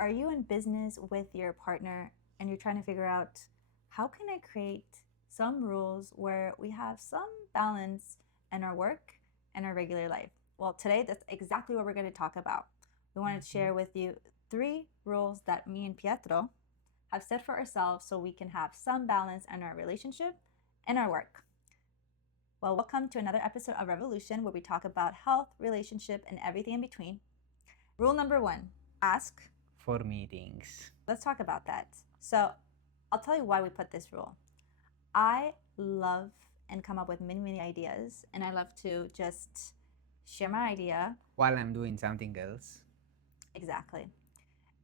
Are you in business with your partner and you're trying to figure out how can I create some rules where we have some balance in our work and our regular life? Well, today that's exactly what we're going to talk about. We wanted to share with you 3 rules that me and Pietro have set for ourselves so we can have some balance in our relationship and our work. Well, welcome to another episode of Revolution where we talk about health, relationship, and everything in between. Rule number 1, ask for meetings. Let's talk about that. So I'll tell you why we put this rule. I love and come up with many ideas, and I love to just share my idea. While I'm doing something else. Exactly.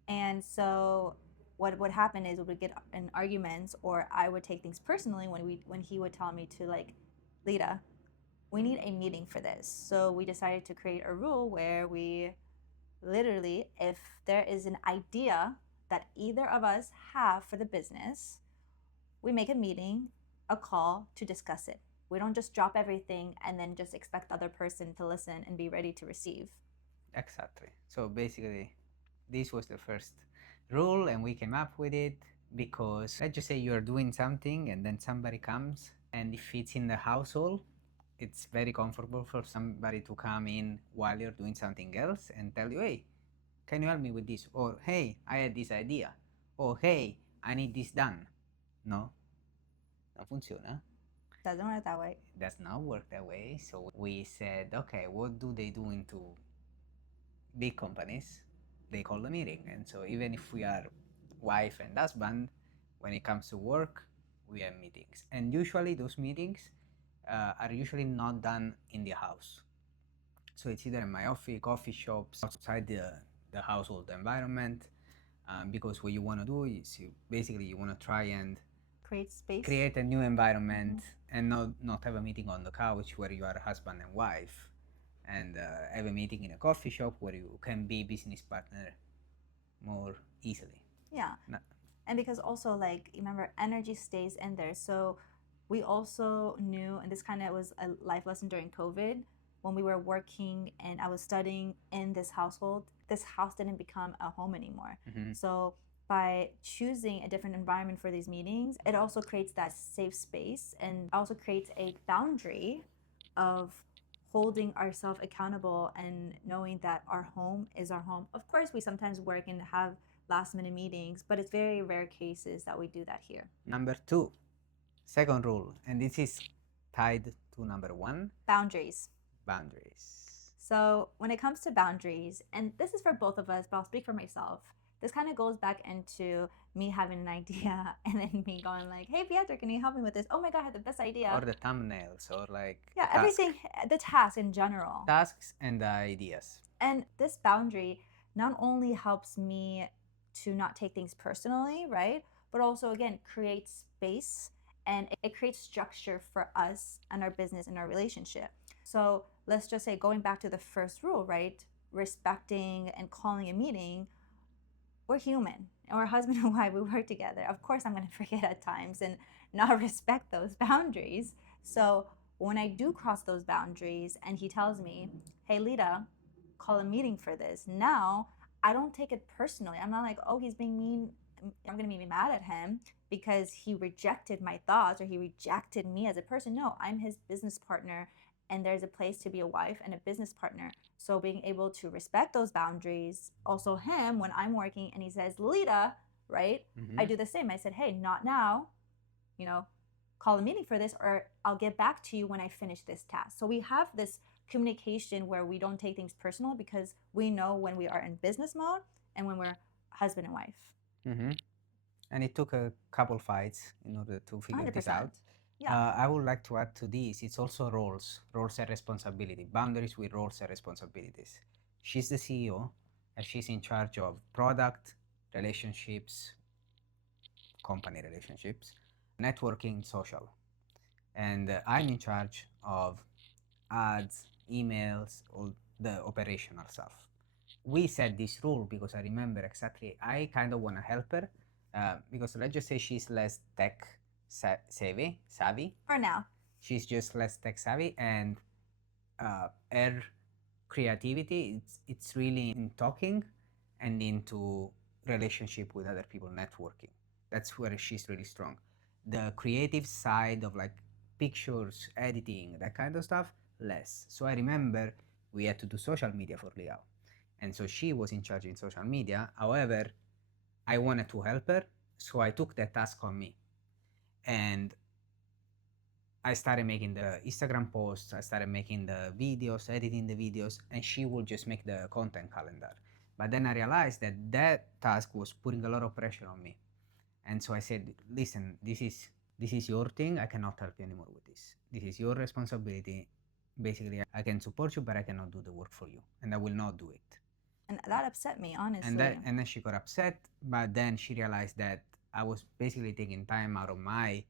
And so what would happen is we would get in arguments, or I would take things personally when he would tell me to, like, Lita, we need a meeting for this. So we decided to create a rule where we literally, if there is an idea that either of us have for the business, we make a meeting, a call to discuss it. We don't just drop everything and then just expect the other person to listen and be ready to receive. Exactly. So basically, this was the first rule, and we came up with it because let's just say you're doing something and then somebody comes, and if it's in the household, it's very comfortable for somebody to come in while you're doing something else and tell you, hey, can you help me with this? Or, hey, I had this idea. Or, hey, I need this done. No, non funziona. Doesn't work that way. It does not work that way. So we said, okay, what do they do into big companies? They call a meeting. And so even if we are wife and husband, when it comes to work, we have meetings. And usually those meetings are usually not done in the house. So it's either in my office, coffee shops, outside the household environment, because what you want to do is you want to try and create a new environment, and not have a meeting on the couch where you are husband and wife, and have a meeting in a coffee shop where you can be business partner more easily. Yeah. And because also, like, remember, energy stays in there. So we also knew, and this kind of was a life lesson during COVID, when we were working and I was studying in this household, this house didn't become a home anymore. So by choosing a different environment for these meetings, it also creates that safe space and also creates a boundary of holding ourselves accountable and knowing that our home is our home. Of course, we sometimes work and have last minute meetings, but it's very rare cases that we do that here. Number 2, second rule, and this is tied to number 1. Boundaries. So when it comes to boundaries, and this is for both of us, but I'll speak for myself, this kind of goes back into me having an idea and then me going like, hey, Pietro, can you help me with this? Oh my God, I had the best idea. Or the thumbnails, or like everything, the task in general. Tasks and the ideas. And this boundary not only helps me to not take things personally, right? But also, again, creates space and it creates structure for us and our business and our relationship. So let's just say, going back to the first rule, right? Respecting and calling a meeting. We're human, and we're husband and wife. We work together. Of course, I'm going to forget at times and not respect those boundaries. So when I do cross those boundaries and he tells me, hey, Lita, call a meeting for this, now I don't take it personally. I'm not like, oh, he's being mean. I'm going to be mad at him because he rejected my thoughts or he rejected me as a person. No, I'm his business partner, and there's a place to be a wife and a business partner. So being able to respect those boundaries. Also him, when I'm working and he says, Lita, right? I do the same. I said, hey, not now, call a meeting for this, or I'll get back to you when I finish this task. So we have this communication where we don't take things personal because we know when we are in business mode and when we're husband and wife. And it took a couple fights in order to figure 100%. This out. Yeah. I would like to add to this, it's also roles and responsibility, boundaries with roles and responsibilities. She's the CEO, and she's in charge of product, relationships, company relationships, networking, social. And I'm in charge of ads, emails, all the operational stuff. We set this rule because I remember exactly, I kind of want to help her because let's just say she's less tech savvy. For now. She's just less tech savvy, and her creativity, it's really in talking and into relationship with other people, networking. That's where she's really strong. The creative side of like pictures, editing, that kind of stuff, less. So I remember we had to do social media for Liao. And so she was in charge in social media. However, I wanted to help her, so I took that task on me. And I started making the Instagram posts, I started making the videos, editing the videos, and she would just make the content calendar. But then I realized that that task was putting a lot of pressure on me. And so I said, listen, this is your thing. I cannot help you anymore with this. This is your responsibility. Basically, I can support you, but I cannot do the work for you, and I will not do it. And that upset me, honestly. And then she got upset, but then she realized that I was basically taking time out of my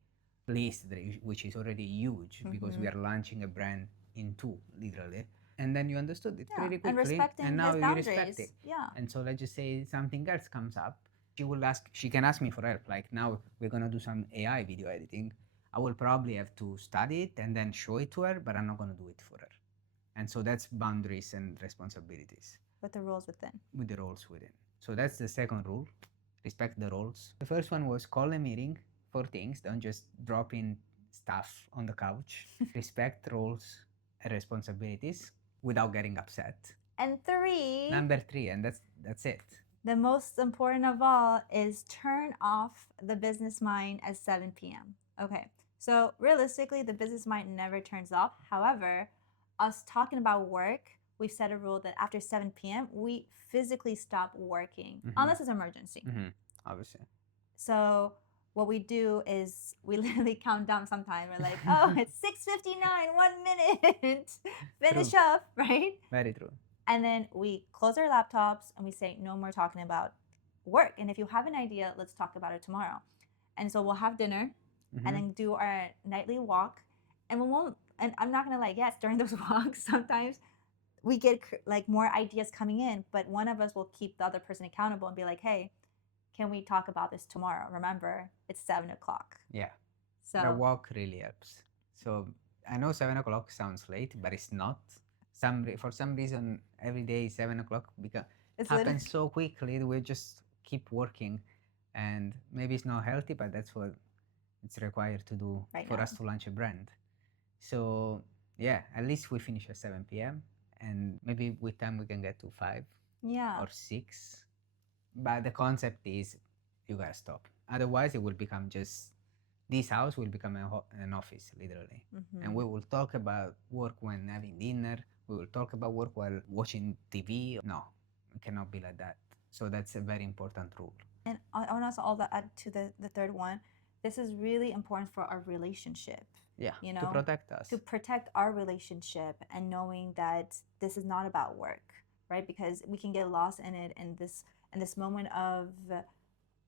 list, which is already huge because we are launching a brand in two, literally. And then you understood it pretty quickly, and respecting now his you respect boundaries. it. Yeah. And so let's just say something else comes up, she can ask me for help. Like now we're gonna do some AI video editing. I will probably have to study it and then show it to her, but I'm not gonna do it for her. And so that's boundaries and responsibilities. With the rules within. With the roles within. So that's the second rule. Respect the roles. The first one was call a meeting for things. Don't just drop in stuff on the couch. Respect roles and responsibilities without getting upset. And three. Number three, and that's it. The most important of all is turn off the business mind at 7 p.m. Okay, so realistically, the business mind never turns off. However, us talking about work, we've set a rule that after 7 p.m., we physically stop working, unless it's an emergency. Obviously. So what we do is we literally count down sometime. We're like, oh, it's 6:59, 1 minute. Finish True. up, right? Very true. And then we close our laptops and we say, no more talking about work. And if you have an idea, let's talk about it tomorrow. And so we'll have dinner and then do our nightly walk. And we won't, and I'm not gonna lie, yes, during those walks, sometimes we get like more ideas coming in, but one of us will keep the other person accountable and be like, hey, can we talk about this tomorrow? Remember, it's 7 o'clock. Yeah. So the walk really helps. So I know 7 o'clock sounds late, but it's not. For some reason, every day 7 o'clock because it happens so quickly. We just keep working, and maybe it's not healthy, but that's what it's required to do for us to launch a brand. So yeah, at least we finish at 7 p.m. and maybe with time we can get to 5 or 6. But the concept is you gotta stop. Otherwise, it will become just this house will become an office, literally. And we will talk about work when having dinner. We will talk about work while watching TV. No, it cannot be like that. So that's a very important rule. And I want to also add to the third one. This is really important for our relationship. Yeah, you know, to protect us. To protect our relationship and knowing that this is not about work, right? Because we can get lost in it in this moment of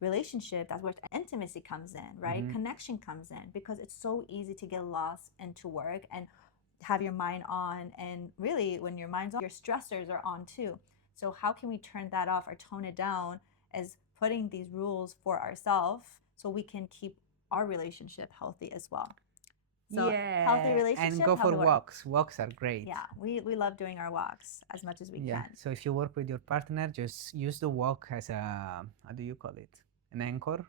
relationship. That's where intimacy comes in, right? Connection comes in, because it's so easy to get lost into work and have your mind on, and really when your mind's on, your stressors are on too. So how can we turn that off or tone it down as putting these rules for ourselves so we can keep our relationship healthy as well. So healthy relationship, and go for walks. Walks are great. Yeah, we love doing our walks as much as we can. So if you work with your partner, just use the walk as a, how do you call it? An anchor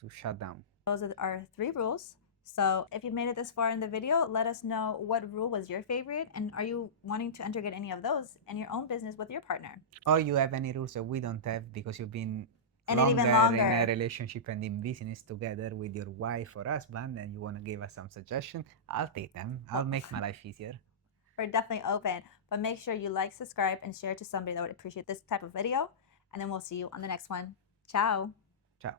to shut down. Those are our 3 rules. So if you've made it this far in the video, let us know what rule was your favorite, and are you wanting to integrate any of those in your own business with your partner? Or you have any rules that we don't have because you've been and longer in a relationship and in business together with your wife or husband, and you want to give us some suggestions, I'll take them. I'll make my life easier. We're definitely open, but make sure you like, subscribe, and share to somebody that would appreciate this type of video, and then we'll see you on the next one. Ciao. Ciao.